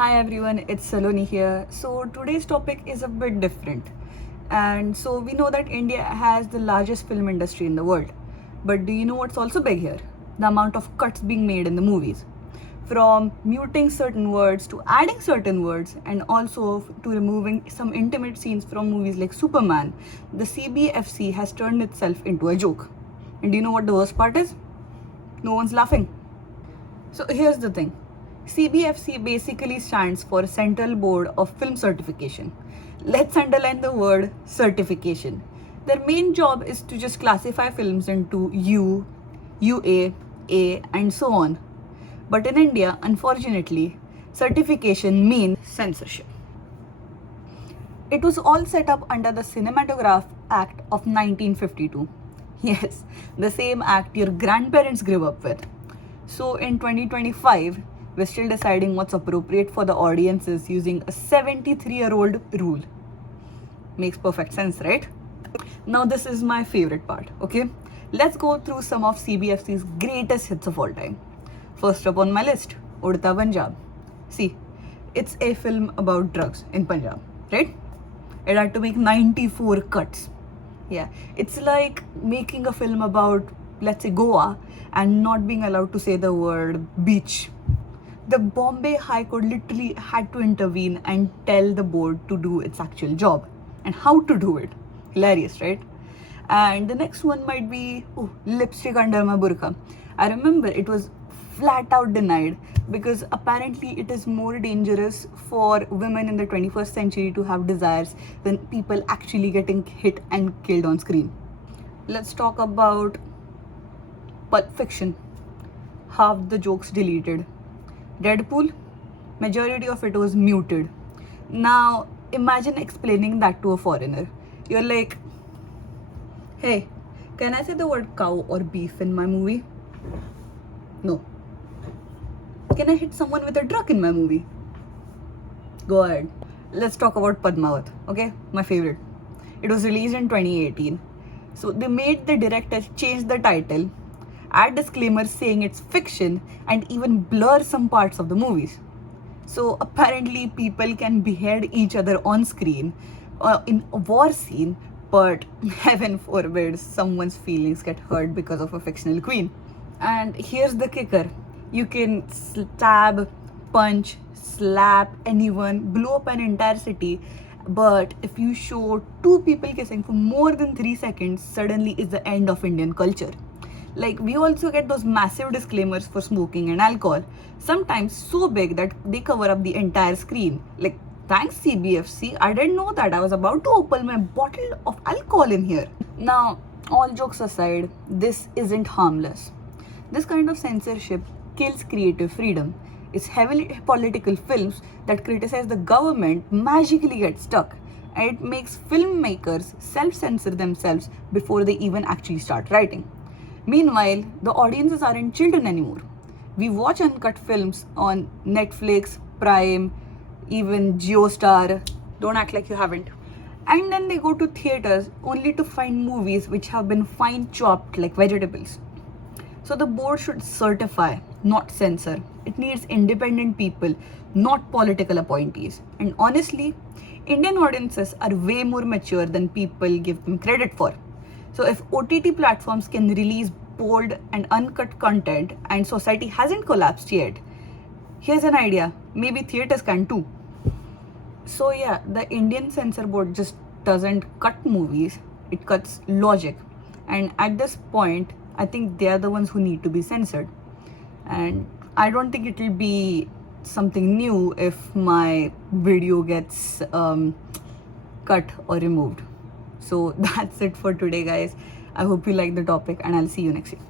Hi everyone, it's Saloni here. So today's topic is a bit different. And so we know that India has the largest film industry in the world. But do you know what's also big here? The amount of cuts being made in the movies. From muting certain words to adding certain words and also to removing some intimate scenes from movies like Superman, the CBFC has turned itself into a joke. And do you know what the worst part is? No one's laughing. So here's the thing. CBFC basically stands for Central Board of Film Certification. Let's underline the word certification. Their main job is to just classify films into U, UA, A, and so on. But in India, unfortunately, certification means censorship. It was all set up under the Cinematograph Act of 1952. Yes, the same act your grandparents grew up with. So in 2025, we're still deciding what's appropriate for the audiences using a 73-year-old rule. Makes perfect sense, right? Now this is my favorite part, okay? Let's go through some of CBFC's greatest hits of all time. First up on my list, Udta Punjab. See, it's a film about drugs in Punjab, right? It had to make 94 cuts. Yeah, it's like making a film about, let's say, Goa and not being allowed to say the word beach. The Bombay High Court literally had to intervene and tell the board to do its actual job and how to do it. Hilarious, right? And the next one might be lipstick under my burqa. I remember it was flat out denied because apparently it is more dangerous for women in the 21st century to have desires than people actually getting hit and killed on screen. Let's talk about Pulp Fiction. Half the jokes deleted. Deadpool, majority of it was muted. Now imagine explaining that to a foreigner. You're like, hey, can I say the word cow or beef in my movie? No. Can I hit someone with a truck in my movie? Go ahead. Let's talk about Padmavat, okay? My favorite. It was released in 2018. So they made the director change the title, add disclaimers saying it's fiction, and even blur some parts of the movies. So apparently people can behead each other on screen in a war scene, but heaven forbid someone's feelings get hurt because of a fictional queen. And here's the kicker. You can stab, punch, slap anyone, blow up an entire city, but if you show two people kissing for more than 3 seconds, suddenly it's the end of Indian culture. Like, we also get those massive disclaimers for smoking and alcohol, sometimes so big that they cover up the entire screen. Like, thanks CBFC, I didn't know that. I was about to open my bottle of alcohol in here. Now, all jokes aside, this isn't harmless. This kind of censorship kills creative freedom. It's heavily political films that criticize the government magically get stuck. And it makes filmmakers self-censor themselves before they even actually start writing. Meanwhile, the audiences aren't children anymore. We watch uncut films on Netflix, Prime, even JioStar. Don't act like you haven't. And then they go to theaters only to find movies which have been fine chopped like vegetables. So the board should certify, not censor. It needs independent people, not political appointees. And honestly, Indian audiences are way more mature than people give them credit for. So if OTT platforms can release bold and uncut content and society hasn't collapsed yet, here's an idea. Maybe theaters can too. So yeah, the Indian censor board just doesn't cut movies, it cuts logic. And at this point, I think they are the ones who need to be censored. And I don't think it will be something new if my video gets cut or removed. So that's it for today, guys. I hope you like the topic and I'll see you next week.